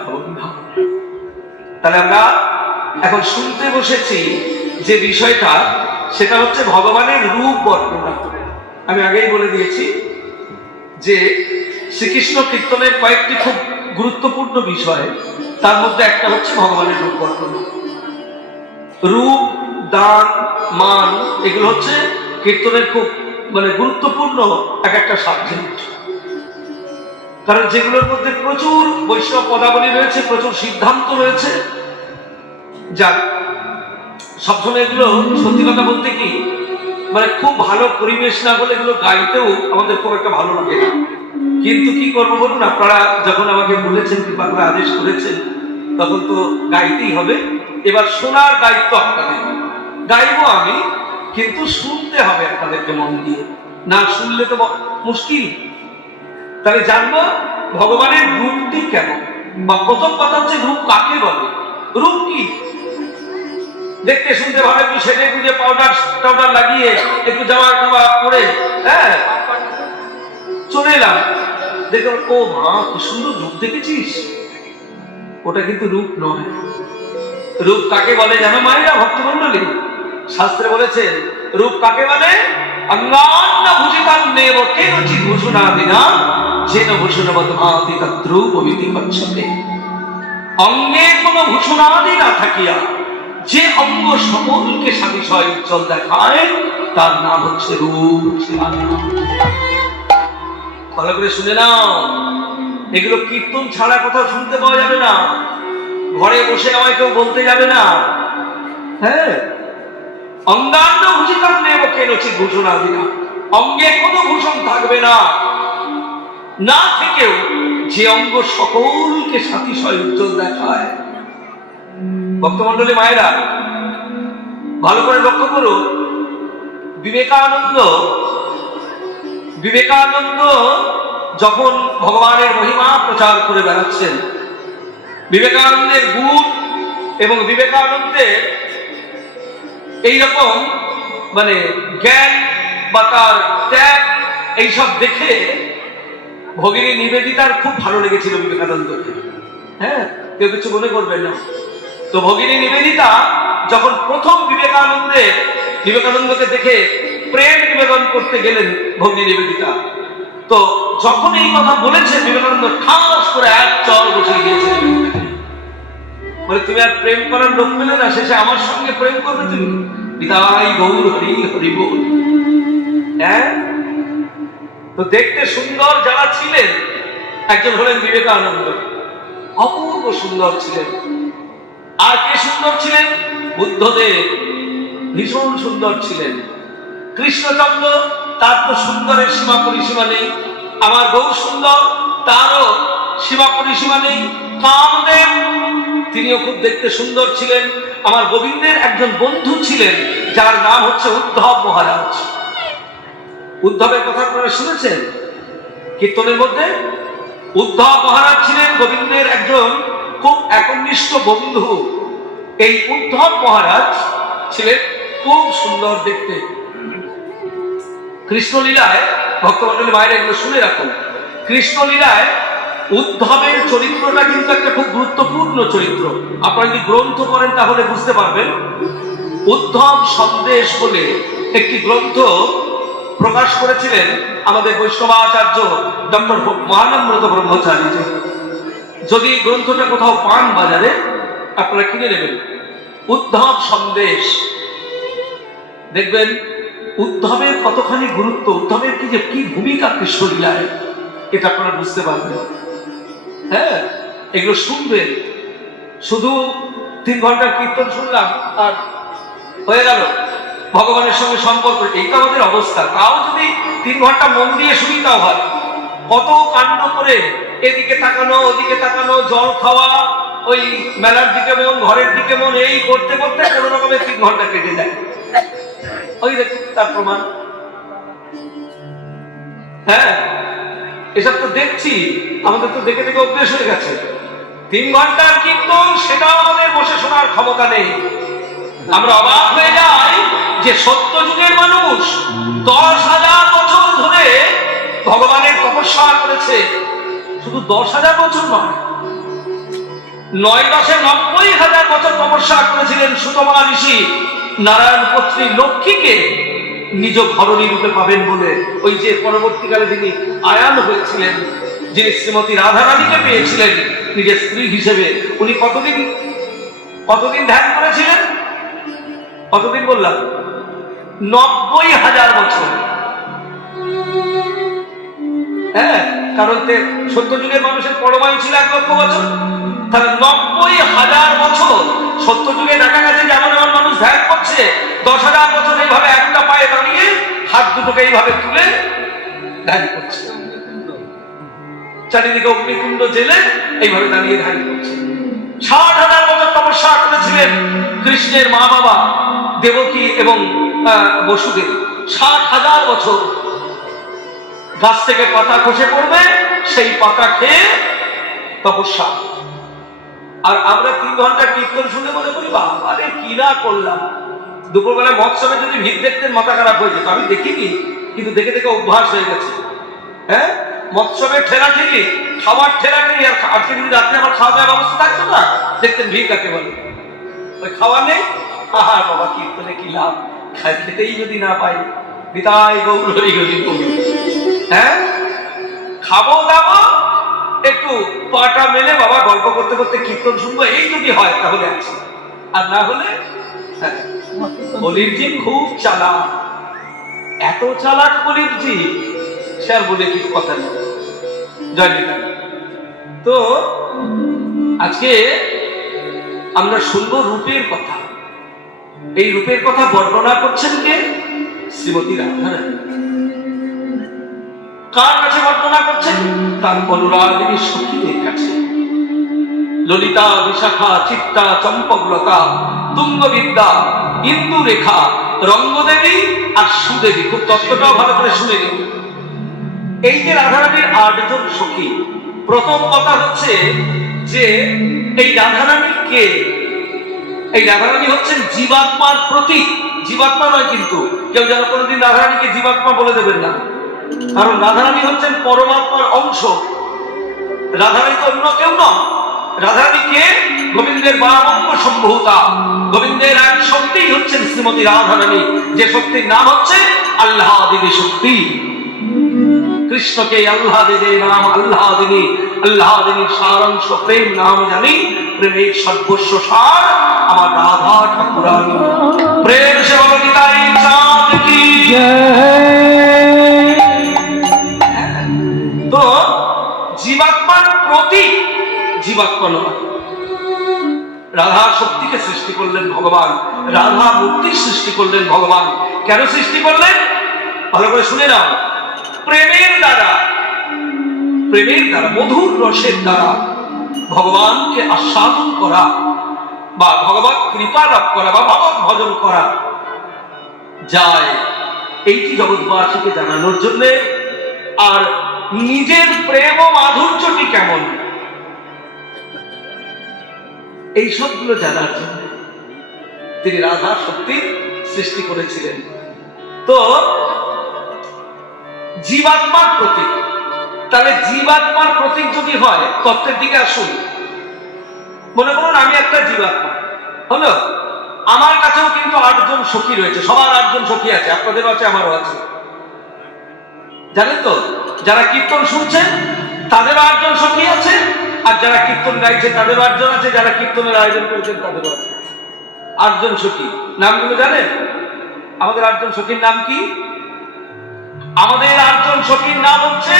দেখাবো কিভাবে। তাহলে আমরা এখন শুনতে বসেছি যে বিষয়টা, সেটা হচ্ছে ভগবানের রূপ বর্ণনা। আমি আগেই বলে দিয়েছি যে শ্রীকৃষ্ণ কীর্তনের কয়েকটি খুব গুরুত্বপূর্ণ বিষয়, তার মধ্যে একটা হচ্ছে ভগবানের রূপ বর্ণনা। রূপ, দান, মান, এগুলো হচ্ছে কীর্তনের খুব গুরুত্বপূর্ণ এক একটা সাবজেক্ট। কারণ যেগুলোর মধ্যে প্রচুর বৈষ্ণব পদাবলী রয়েছে, প্রচুর সিদ্ধান্ত রয়েছে। যাক, সবসময় এগুলো সত্যি কথা বলতে কি খুব ভালো পরিবেশ না বলে এগুলো গাইতেও আমাদের খুব একটা ভালো লাগে না। কিন্তু কি করবো বলুন, আপনারা যখন আমাকে বলেছেন, কৃপা করে আদেশ করেছেন, তখন তো গাইতেই হবে। এবার শোনার দায়িত্ব আপনাদের। গাইবো আমি, কিন্তু শুনতে হবে আপনাদেরকে মন দিয়ে, না শুনলে তো মুশকিল। তাহলে জানবো ভগবানের রূপটি কেমন। বা প্রথম কথা হচ্ছে রূপ কাকে বলে। রূপ কি? দেখতে শুনতে ভালো, একটু সেজে গুজে পাউডার লাগিয়ে একটু জামা টামা পরে চলে এলাম, দেখলাম ও মা কি সুন্দর রূপ দেখেছিস, ওটা কিন্তু রূপ নয়। রূপ কাকে বলে জানো মায়েরা, ভক্তমণ্ডলী? শাস্ত্রে বলেছেন রূপ কাকে বলে? অঙ্গান্ন ভূষিতান্নেব কেনচিৎ ভূষণাদিনা যেন ভূষণবৎ ভাতি তদ্রূপমিতি কচ্ছতে। অঙ্গে কোনো ভূষণাদি না থাকিয়া যে অঙ্গ সকলকে সাতিশয় উজ্জ্বল দেখায়, তার নাম হচ্ছে রূপ। ভালো করে শুনে নাও, এগুলো কীর্তন ছাড়া কোথাও শুনতে পাওয়া যাবে না। ঘরে বসে আমায় কেউ বলতে যাবে না। হ্যাঁ, অঙ্গান্ন ভূষিতান্নেব কেনচিৎ ভূষণাদিনা, অঙ্গে কোনো ভূষণ থাকবে না, না থেকেও যে অঙ্গ সকলকে সাতিশয় উজ্জ্বল দেখায়। ভক্তমণ্ডলী মায়েরা, ভালো করে লক্ষ্য করো, বিবেকানন্দ যখন ভগবানের মহিমা প্রচার করে বেড়াচ্ছেন, বিবেকানন্দের গুণ এবং বিবেকানন্দের এইরকম জ্ঞান বা তার ত্যাগ, এইসব দেখে ভগিনী নিবেদিতার খুব ভালো লেগেছিল বিবেকানন্দকে। হ্যাঁ, কেউ কিছু মনে করবেন না। তো ভগিনী নিবেদিতা যখন প্রথম বিবেকানন্দকে দেখে প্রেম নিবেদন করতে গেলেন ভগিনী নিবেদিতা, তো যখন এই কথা বলেছেন, বিবেকানন্দ ঠাস করে এক চর বসিয়ে দিয়েছেন। বলে তুমি আর প্রেম করার লোক পেলে না, শেষে আমার সঙ্গে প্রেম করবে তুমি? নিতাই গৌর হরি হরি বল। হ্যাঁ, তো দেখতে সুন্দর যারা ছিলেন, একজন হলেন বিবেকানন্দ, অপূর্ব সুন্দর ছিলেন। আর কে সুন্দর ছিলেন? বুদ্ধদেব, ভীষণ সুন্দর ছিলেন। কৃষ্ণচন্দ্র, তার তো সুন্দরের সীমা পরিসীমা নেই। আমার গৌর সুন্দর, তারও সীমা পরিসীমা নেই। কামদেব, তিনিও খুব দেখতে সুন্দর ছিলেন। আমার গোবিন্দের একজন বন্ধু ছিলেন, যার নাম হচ্ছে উদ্ধব মহারাজ। উদ্ধবের কথা আপনারা শুনেছেন কীর্তনের মধ্যে? উদ্ধব মহারাজ ছিলেন গোবিন্দের একজন খুব একনিষ্ঠ বন্ধু। এই উদ্ধব মহারাজ ছিলেন খুব সুন্দর দেখতে। কৃষ্ণলীলায়, ভক্তমণ্ডলী মায়েরা এগুলো শুনে রাখুন, কৃষ্ণলীলায় উদ্ধবের চরিত্রটা কিন্তু একটা খুব গুরুত্বপূর্ণ চরিত্র। আপনারা যদি গ্রন্থ পড়েন তাহলে বুঝতে পারবেন। উদ্ধব সন্দেশ বলে একটি গ্রন্থ প্রকাশ করেছিলেন আমাদের বৈষ্ণবাচার্য ডক্টর মহানম্রত ব্রহ্মচারী। যদি গ্রন্থটা কোথাও পান বাজারে, আপনারা কিনে নেবেন। উদ্ধব সন্দেশ, দেখবেন উদ্ধবের কতখানি গুরুত্ব, উদ্ধবের কি ভূমিকা কৃষ্ণলীলায়, এটা আপনারা বুঝতে পারবেন। হ্যাঁ, এগুলো শুনবেন। শুধু 3 ঘন্টার কীর্তন শুনলাম আর হয়ে গেল, ভগবানের সঙ্গে সম্পর্ক, এই তো আমাদের অবস্থা। তাও যদি 3 ঘন্টা মন দিয়ে শুনি তাও হয়। কত কাণ্ড করে এদিকে তাকানো ওদিকে তাকানো, জল খাওয়া, ওই মেলার দিকে মন, ঘরের দিকে মন, এই করতে করতে কোনো রকমে 3 ঘন্টা কেটে যায়। ওই দেখুন তার প্রমাণ। হ্যাঁ, এসব তো দেখছি, আমাদের তো দেখে দেখে অভ্যেস হয়ে গেছে। 3 ঘন্টার কীর্তন, সেটাও আমাদের বসে শোনার ক্ষমতা নেই। আমরা অবাক হয়ে যাই যে সত্য যুগের মানুষ 10,000 বছর ধরে ভগবানের তপস্যা করেছে। শুধু 10,000 বছর নয়, 9-10 90,000 বছর তপস্যা করেছিলেন সুতমা ঋষি নারায়ণ পত্নী লক্ষ্মীকে নিজ ঘরণী রূপে পাবেন বলে। ওই যে পরবর্তীকালে যিনি আয়ান হয়েছিলেন, যিনি শ্রীমতী রাধারানীকে পেয়েছিলেন নিজের স্ত্রী হিসেবে, উনি কতদিন ধ্যান করেছিলেন? কতদিন বললাম? 90,000 বছর। হ্যাঁ, কারণ সত্যযুগের মানুষের পরমায়ু ছিল 1 লক্ষ বছর। তাহলে 90,000 বছর সত্যযুগে দেখা গেছে যেমন এমন মানুষ ধ্যান করছে, 10,000 বছর এইভাবে একটা পায়ে দাঁড়িয়ে হাত দুটোকে এইভাবে তুলে ধ্যান করছে, চারিদিকে অগ্নিকুণ্ড জেলে এইভাবে দাঁড়িয়ে ধ্যান করছে। 60,000 বছর তপস্যা করেছিলেন কৃষ্ণের মা বাবা দেবকী এবং বসুদেব। 60,000 বছর গাছ থেকে পাতা খসে পড়বে, সেই পাতা খেয়ে তপস্যা। আর আমরা 3 ঘন্টা কীর্তন শুনে মনে করি বাবারে কি না করলাম। দুপুরবেলা মৎসবে যদি ভিড় দেখতেন মাথা খারাপ হয়ে যেত। আমি দেখিনি, কিন্তু দেখে দেখে অভ্যাস হয়ে গেছে। হ্যাঁ, মৎসবের ঠেলাঠেলি, খাবার ঠেলাঠেলি। আর আজকে যদি রাত্রে আমার খাওয়া দাওয়ার ব্যবস্থা থাকতো না, দেখতেন ভিড় কাকে বলে। ওই খাওয়া নেই, আহা বাবা কীর্তনে কি লাভ, খেতেই যদি না পাই। বিদায় গৌর হরি হরি গৌর। হ্যাঁ, খাবো দাবো, একটু পাটা মেলে বাবা গল্প করতে করতে কীর্তন শুনবো, এই যদি হয় তাহলে আছে। আর না হলে কলিরজি খুব চালাক, এত চালাক কলিরজি, সে আর বলে কি কথা নেই। জয় নিতাই। তো আজকে আমরা শুনবো রূপের কথা। এই রূপের কথা বর্ণনা করছেন কে? শ্রীমতী রাধারানী। কার কাছে বর্ণনা করছেন? তার অনুরাগিনী সখীদের কাছে। ললিতা, বিশাখা, চিত্তা, চম্পকলতা, তুঙ্গবিদ্যা, ইন্দুরেখা, রঙ্গদেবী আর সুদেবী। খুব তত্ত্বটাও ভালো করে শুনে নিন। এই যে রাধারানীর 8 জন সখী, প্রথম কথা হচ্ছে যে এই রাধারানী কে? এই রাধারানী হচ্ছেন জীবাত্মার প্রতীক। জীবাত্মা নয় কিন্তু, কেউ যেন কোনোদিন রাধারানীকে জীবাত্মা বলে দেবেন না, কারণ রাধারানী হচ্ছেন পরমাত্মার অংশ। রাধারানী তো অন্য কেউ নয়। রাধারানী কে? গোবিন্দের বারাবঙ্গ সম্ভূতা, গোবিন্দের এক শক্তি হচ্ছেন শ্রীমতী রাধারানী, যে শক্তির নাম হচ্ছে আল্লাহাদিনী শক্তি। কৃষ্ণকে আল্লাহাদিনী নাম, আল্লাহাদিনী, আল্লাহাদিনীর সারাংশ প্রেম নাম জানি, প্রেমের সর্বস্ব সার আমার রাধা ঠাকুরানী। প্রেম সে বলিতাই চাঁদ কি জয়। তো জীবাত্মার প্রতীক, জীবাত্মা নয়। রাধা শক্তিকে সৃষ্টি করলেন ভগবান, রাধা মূর্তি সৃষ্টি করলেন ভগবান। কেন সৃষ্টি করলেন? ভালো করে শুনে নাও। প্রেমের দ্বারা, প্রেমের দ্বারা, মধুর রসের দ্বারা ভগবানকে আস্বাদন করা বা ভগবত কৃপা লাভ করা বা ভগবত ভজন করা যায়, এইটি জগৎবাসীকে জানানোর জন্য। আর নিজের প্রেম ও মাধুর্যটি কেমন, এই সবগুলো জানার জন্য তিনি রাধা শক্তির সৃষ্টি করেছিলেন। তো জীবাত্মার প্রতীক, তাহলে জীবাত্মার প্রতীক যদি হয়, তত্ত্বের দিকে আসুন। মনে করুন আমি একটা জীবাত্মা, হলো, আমার কাছেও কিন্তু 8 জন সখী রয়েছে। সবার 8 জন সখী আছে, আপনাদেরও আছে, আমারও আছে। জানেন তো, যারা কীর্তন শুনছেন তাদেরও 8 জন সখী আছে, আর যারা কীর্তন গাইছে তাদেরও 8 জন আছে, যারা কীর্তনের আয়োজন করেছেন তাদেরও আছে 8 জন সখী। নামগুলো জানেন? আমাদের 8 জন সখীর নাম কি? আমাদের 8 জন সখীর নাম হচ্ছে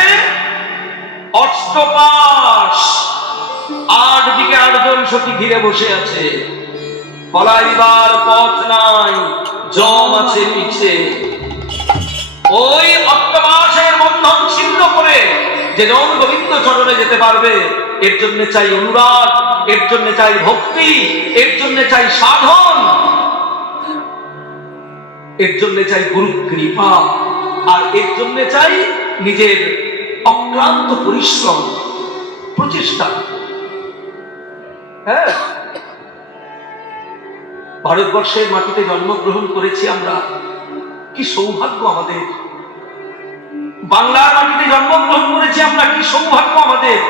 অষ্টপাশ। 8 দিকে 8 জন সখী ঘিরে বসে আছে। পলাইবার পথ নাই, জম আছে পিছে। ওই অষ্টপাশের বন্ধন ছিন্ন করে যে জন গোবিন্দ চরণে যেতে পারবে, এর জন্য চাই অনুরাগ, এর জন্য চাই ভক্তি, এর জন্য চাই সাধন, এর জন্য চাই গুরু কৃপা, আর এর জন্য চাই নিজের অক্লান্ত পরিশ্রম, প্রচেষ্টা। হ্যাঁ, ভারতবর্ষের মাটিতে জন্মগ্রহণ করেছি আমরা, কি সৌভাগ্য আমাদের। বাংলার মাটিতে জন্মগ্রহণ করেছি আমরা, কি সৌভাগ্য আমাদের।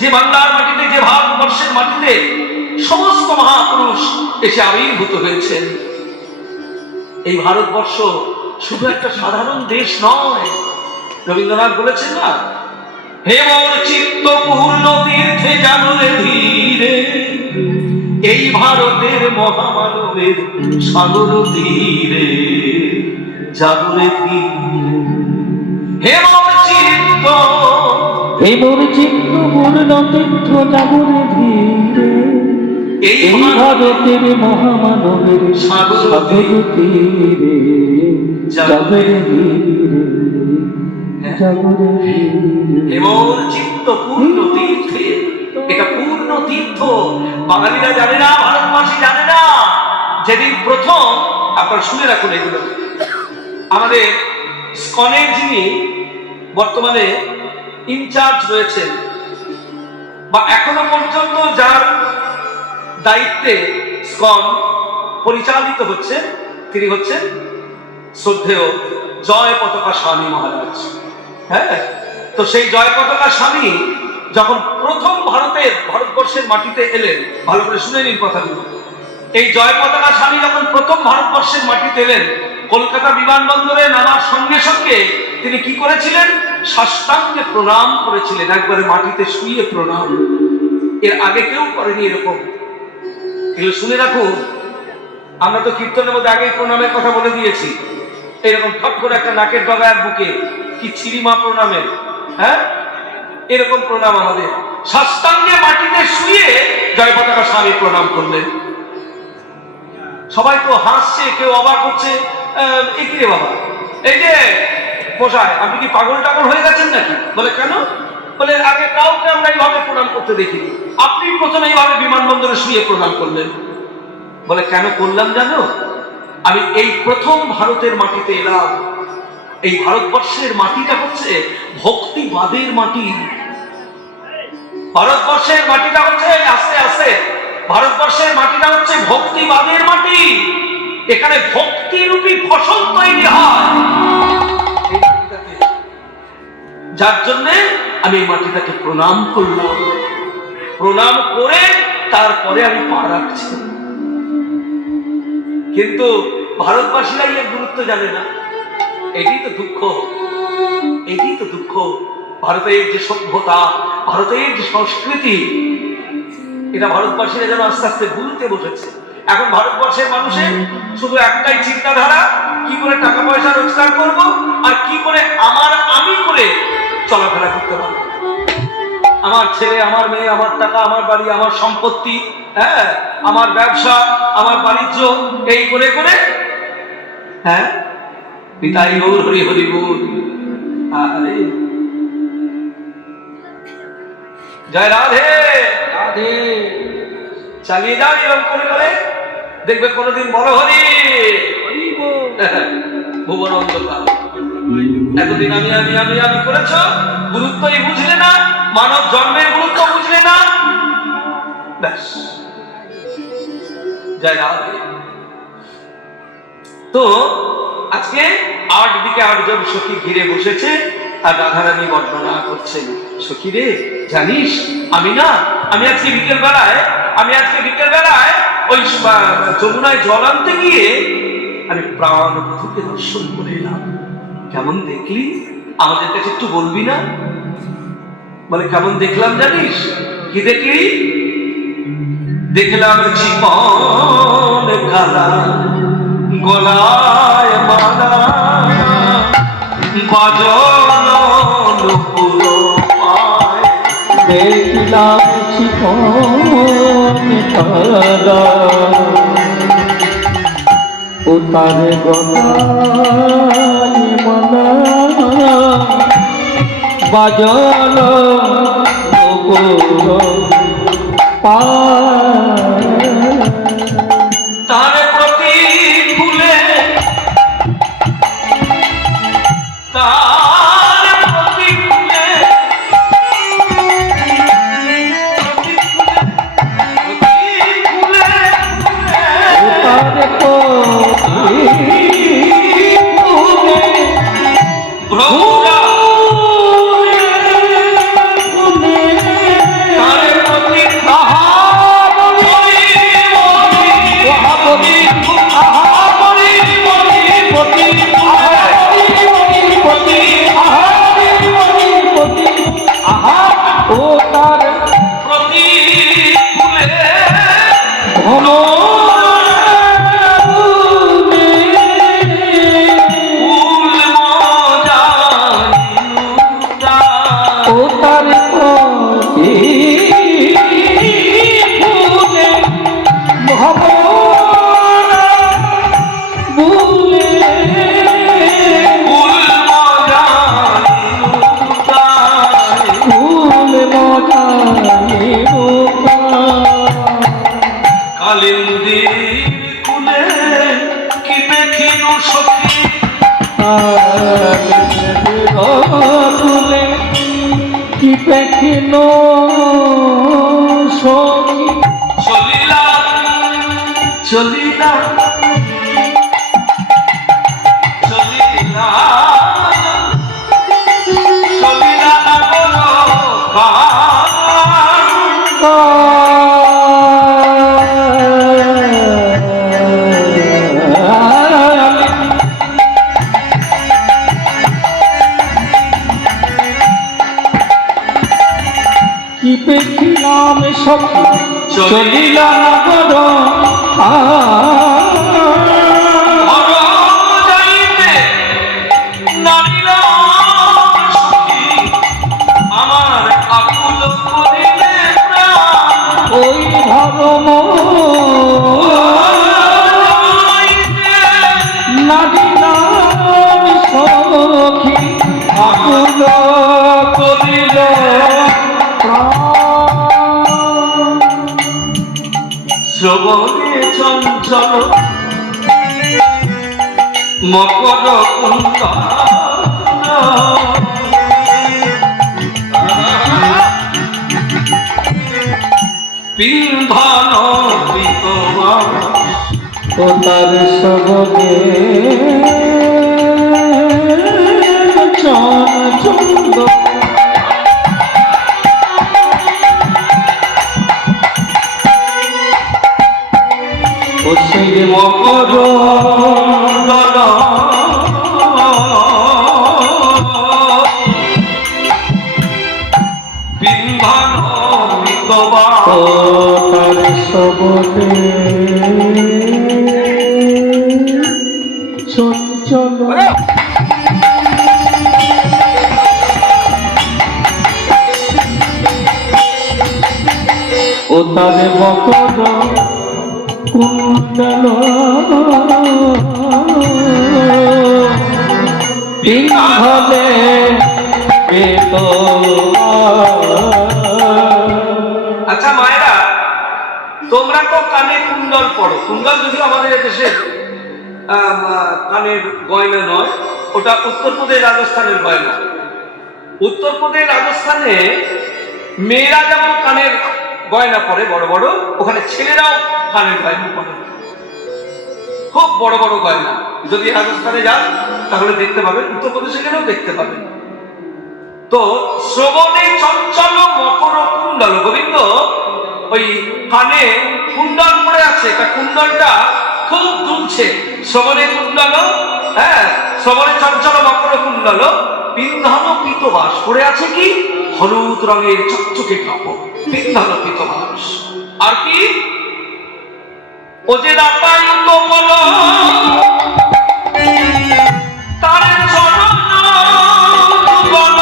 যে বাংলার মাটিতে, যে ভারতবর্ষের মাটিতে সমস্ত মহাপুরুষ এসে আবির্ভূত হয়েছেন। এই ভারতবর্ষ শুধু একটা সাধারণ দেশ নয়। রবীন্দ্রনাথ বলেছেন না, হে মোর চিত্ত পূর্ণ তীর্থে জাগরে ধীরে, এই ভারতের মহামানবের সাগর তীরে জাগরে ধীরে। হে মোর চিত্ত, হে মোর চিত্ত পূর্ণ তীর্থ জাগরে ধীরে, এই ভারতের মহামানবের সাগর তীরে জাগরে ধীরে জাগরে ধীরে। হে মোর চিত্ত পূর্ণ তীর্থে, এটা পূর্ণ তীর্থ। বাঙালিরা জানে না, ভারতবাসী জানে না। যেদিন প্রথম, আপনারা শুনে রাখুন এগুলো, আমাদের স্কনের যিনি বর্তমানে ইনচার্জ রয়েছেন বা এখনো পর্যন্ত যার দায়িত্বে স্কন পরিচালিত হচ্ছে, তিনি হচ্ছেন শ্রদ্ধেয় জয় পতাকা স্বামী মহারাজ। হ্যাঁ, তো সেই জয় পতাকা স্বামী যখন প্রথম ভারতবর্ষের মাটিতে এলেন, ভালো করে শুনে নিন কথাগুলো। এই জয় পতাকা স্বামী যখন প্রথম ভারতবর্ষের মাটিতে এলেন, কলকাতা বিমানবন্দরে নামার সঙ্গে সঙ্গে তিনি কি করেছিলেন? সাষ্টাঙ্গে প্রণাম করেছিলেন, একবারে মাটিতে শুয়ে প্রণাম। এর আগে কেউ করেনি এরকম। এগুলো শুনে রাখুন। আমরা তো কীর্তনের মধ্যে আগেই প্রণামের কথা বলে দিয়েছি। এরকম ঠক করে একটা নাকের ডগার বুকে কি চিরিমা প্রণামের, হ্যাঁ, এরকম প্রণাম আমাদের। সাষ্টাঙ্গে মাটিতে শুয়ে জয় পতাকা স্বামী প্রণাম করলেন। সবাই তো হাসছে, কেউ অবাক হচ্ছে, এ কি রে বাবা, এই যে মশাই, আপনি কি পাগল টাগল হয়ে গেছেন নাকি? বলে কেন? বলে আগে কাউকে আমরা এইভাবে প্রণাম করতে দেখিনি, আপনি প্রথমে এইভাবে বিমানবন্দরে শুয়ে প্রণাম করলেন। বলে কেন করলাম জানো? আমি এই প্রথম ভারতের মাটিতে এলাম। এই ভারতবর্ষের মাটিটা হচ্ছে ভক্তিবাদের মাটি। ভারতবর্ষের মাটিটা হচ্ছে, আস্তে আস্তে, ভারতবর্ষের মাটিটা হচ্ছে ভক্তিবাদের মাটি। এখানে ভক্তিরূপী ফসল তৈরি হয়, যার জন্য আমি এই মাটিটাকে প্রণাম করলাম। প্রণাম করে তারপরে আমি পা রাখছি। কিন্তু ভারতবাসীরা এর গুরুত্ব জানে না। এটাই তো দুঃখ, এটাই তো দুঃখ। ভারতের যে সভ্যতা, ভারতের যে সংস্কৃতি, এটা ভারতবাসীরা যেন আস্তে আস্তে ভুলতে বসেছে। এখন ভারতবর্ষের মানুষের শুধু একটাই চিন্তাধারা, কি করে টাকা পয়সা রোজগার করব আর কি করে আমি করে চলাফেরা করতে পারবো। আমার ছেলে, আমার মেয়ে, আমার টাকা, আমার বাড়ি, আমার সম্পত্তি, হ্যাঁ, আমার ব্যবসা, আমার বাণিজ্য, এই করে করে, হ্যাঁ, পিতাই গৌর হরি হরি বল। আরে জয় রাধে রাধে, চালিয়ে যাও এরকম করে করে, দেখবে কোনোদিন বড় হরি ভুবন অন্ধকার। এতদিন আমি আমি আমি আমি করেছ, গুরুত্বই বুঝলে না, মানব জন্মের গুরুত্ব বুঝলে না, ব্যাস জয় রাধে। তো আজকে 8 দিকে 8 জন সখী ঘিরে বসেছে আর রাধারানী বর্ণনা করছেন। সখী রে, জানিস আমি আজকে বিকেল বেলায় ওই যমুনায় জল আনতে গিয়ে আমি প্রাণবধূকে দর্শন করে এলাম। কেমন দেখলি? আমাদের কাছে একটু বলবি না? বলে কেমন দেখলাম জানিস? কি দেখলি? দেখলাম জীবন কালা, গলায় মালা, বাজলো নুপুর পায়। দেখলাম জীবন কালা, ও তার গলায় মালা, বাজলো নুপুর পায়। তার প্রতি ফুলে, তার প্রতি ফুলে, তুলে কি পেখিন সখী চলিলা চলিলা চলিলা চলিলা না বলো কি পেখিলাম সখী চলিলা নগর যাইতে নারিলা সখী আমার আকুল করিলে ওই ধর্ম নাদিলাম সখী আকুল করিল শ্রবণে চঞ্চল মকর কুণ্ড পিন্ধন বিতমা ও তার সবকে চঞ্চল ও সেই মকর পিন্ধন বিতমা ও তার সবকে চঞ্চল ও তারে মকর কুণ্ডল পিংহলে পেত আচ্ছা মায়েরা, তোমরা তো কানে কুণ্ডল পড়ো। কুণ্ডল যদিও আমাদের দেশে কানের গয়না নয়, ওটা উত্তরপ্রদেশ রাজস্থানের গয়না। উত্তরপ্রদেশ রাজস্থানে মেয়েরা যেমন কানের গয়না পরে বড় বড়, ওখানে ছেলেরাও কানের গয়না পরে, খুব বড় বড় গয়না। যদি রাজস্থানে যান তাহলে দেখতে পাবেন, উত্তরপ্রদেশে গেলেও দেখতে পাবেন। তো শ্রবণে চঞ্চল মকর কুণ্ডল, গোবিন্দ ওই কানে কুণ্ডল পড়ে আছে, তা কুণ্ডলটা খুব দুলছে। শ্রবণে কুণ্ডল, হ্যাঁ, শ্রবণে চঞ্চল মকর কুণ্ডল পিন্ধন পীতবাস, পড়ে আছে কি হলুদ রঙের চকচকে কাপড়, পিন্ধন পীতবাস। আর কি ও যে রাতায়ুত বল তার চরণ বল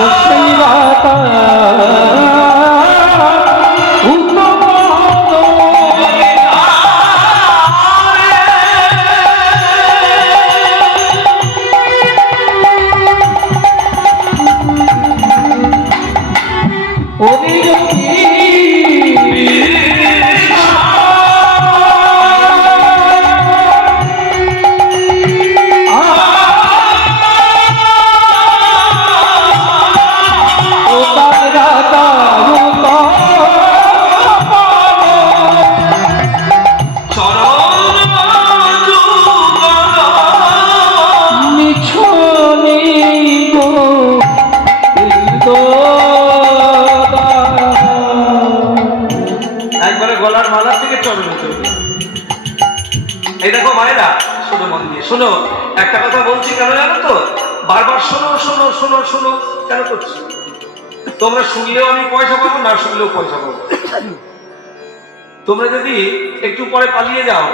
ও সেই রাতা শোনো, একটা কথা বলছি কেন জানো তো? বারবার শোনো শোনো শোনো শোনো কেন করছো? তোমরা শুনলেও আমি পয়সা পাবো, না শুনলেও পয়সা পাবো। তোমরা যদি একটু পরে পালিয়ে যাও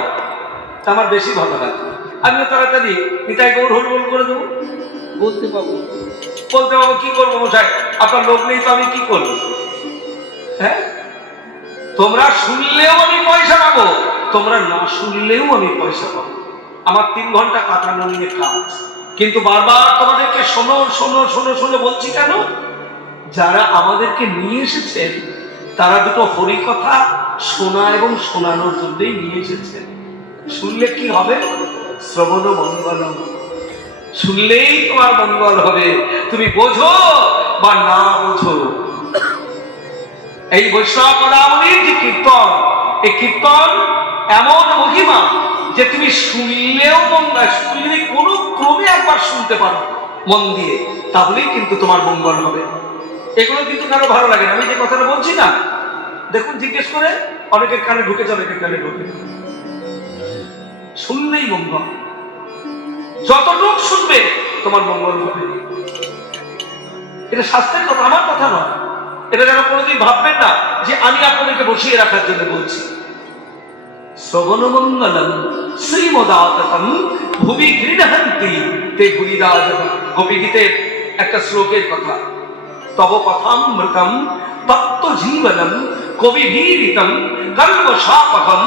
তা আমার বেশি ভালো লাগে। আমিও তাড়াতাড়ি নিতাই গৌর হল বল করে দেবো, বলতে পাবো। কি করবো মশাই, আপনার লোক নেই তো আমি কি করবো? হ্যাঁ, তোমরা শুনলেও আমি পয়সা পাবো, তোমরা না শুনলেও আমি পয়সা পাবো। আমার 3 ঘন্টা কাটানো নিয়ে কাজ। কিন্তু বারবার তোমাদেরকে শোনো শোনো শোনো শোনো বলছি কেন? যারা আমাদেরকে নিয়ে এসেছেন তারা দুটো হরিকথা শোনা এবং শোনানোর জন্যই নিয়ে এসেছেন। শুনলে কি হবে? শ্রবণ মঙ্গলম, শুনলেই তোমার মঙ্গল হবে, তুমি বোঝো বা না বোঝো। এই বৈষ্ণব পদাবলীর যে কীর্তন, এই কীর্তন এমন মহিমা যে তুমি শুনলেও শুনলে কোনো ক্রমে একবার শুনতে পারো মন দিয়ে, তাহলেই কিন্তু তোমার মঙ্গল হবে। এগুলো কিন্তু কারো ভালো লাগে না। আমি যে কথাটা বলছি না, দেখুন জিজ্ঞেস করে অনেকের কানে ঢুকে যাবে, অনেকের কানে ঢুকে শুনলেই মঙ্গল। যতটুক শুনবে তোমার মঙ্গল হবে। এটা শাস্ত্রের কথা, আমার কথা নয়। এটা যেন কোনোদিন ভাববেন না যে আমি আপনাদেরকে বসিয়ে রাখার জন্য বলছি। শ্রবণ মঙ্গলম শ্রীমদাততম ভুবি গৃহন্তি তে ভুরিদাজনা। গোপী গীতের একটা শ্লোকের কথা। তব কথামৃতম তত্ত্ব জীবনম কবিভীরিতম কর্মশাপকম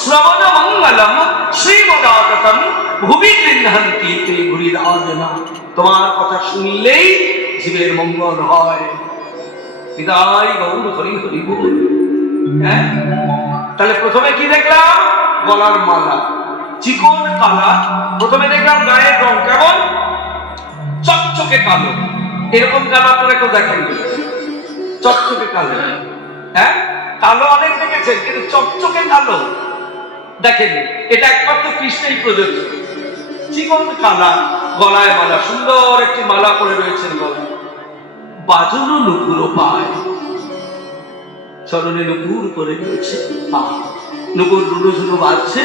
শ্রবণ মঙ্গলম শ্রীমদাততম ভুবি গৃহন্তি তে ভুরিদাজনা। তোমার কথা শুনলেই জীবের মঙ্গল হয়। বিদায় গৌর হরি হরি বল। হ্যাঁ, তাহলে প্রথমে কি দেখলাম? গলার মালা চিকন কালা। প্রথমে দেখলাম গায়ের রং কেমন? চকচকে কালো। এরকম কালো আপনারা কেউ দেখেন? চকচকে কালো। হ্যাঁ, কালো অনেক দেখেছেন, কিন্তু চকচকে কালো দেখেন। এটা একমাত্র কৃষ্ণেই প্রযোজ্য। চিকন কালা, গলায় মালা, সুন্দর একটি মালা পরে রয়েছেন গলায়। বাজনো নুপুরও পায়, চরণে নুপুর করে রয়েছে। নুপুর ঝুনো ঝুনো বাজছে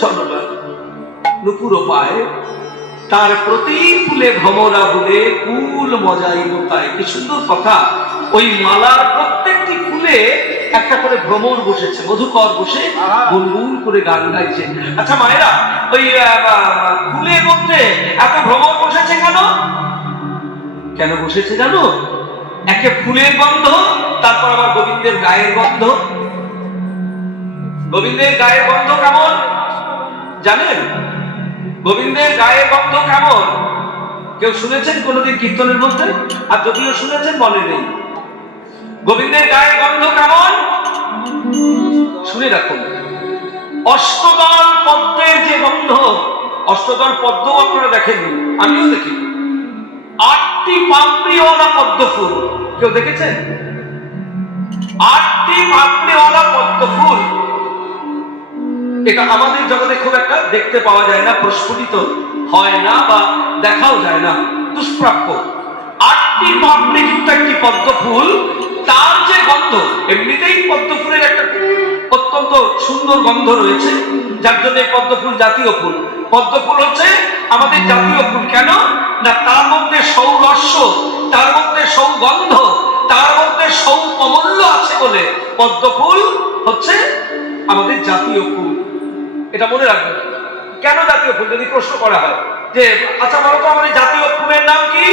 চরণ, নুপুরও পায়। তার প্রতি ফুলে ভ্রমরা বলে কুল মজাইব পায়। কি সুন্দর কথা! ওই মালার প্রত্যেকটি ফুলে একটা করে ভ্রমর বসেছে, মধুকর বসে গুনগুন করে গান গাইছে। আচ্ছা মায়েরা, ওই ফুলের মধ্যে এত ভ্রমর বসেছে কেন? কেন বসেছে জানো? একে ফুলের গন্ধ, তারপর আবার গোবিন্দের গায়ের গন্ধ। গোবিন্দের গায়ের গন্ধ কেমন জানেন? গোবিন্দের গায়ের গন্ধ কেমন কেউ শুনেছেন কোনোদিন কীর্তনের মধ্যে? আর যদিও শুনেছেন মনে নেই। গোবিন্দের গায়ের গন্ধ কেমন শুনে রাখুন। অষ্টদল পদ্মের যে গন্ধ, অষ্টদল পদ্ম আপনারা দেখেননি, আমিও দেখি। 8টি পাপড়িওয়ালা পদ্ম ফুল কেউ দেখেছেন? 8টি পাপড়িওয়ালা পদ্ম ফুল, এটা আমাদের জগতে খুব একটা দেখতে পাওয়া যায় না, প্রস্ফুটিত হয় না বা দেখাও যায় না, দুষ্প্রাপ্য। 8টি পাপড়ি যুক্ত একটি পদ্ম ফুল, তার যে গন্ধ, এমনিতেই পদ্ম ফুলের একটা অত্যন্ত সুন্দর গন্ধ রয়েছে, যার জন্য পদ্ম ফুল জাতীয় ফুল। পদ্ম ফুল হচ্ছে আমাদের জাতীয় ফুল। কেন না? তার মধ্যে সৌরস্য, তার মধ্যে সৌগন্ধ, তার মধ্যে সৌকমল্য আছে বলে পদ্ম ফুল হচ্ছে আমাদের জাতীয় ফুল। এটা মনে রাখবেন। কেন জাতীয় ফুল যদি প্রশ্ন করা হয় যে আচ্ছা বলো তো আমাদের জাতীয় ফুলের নাম কি,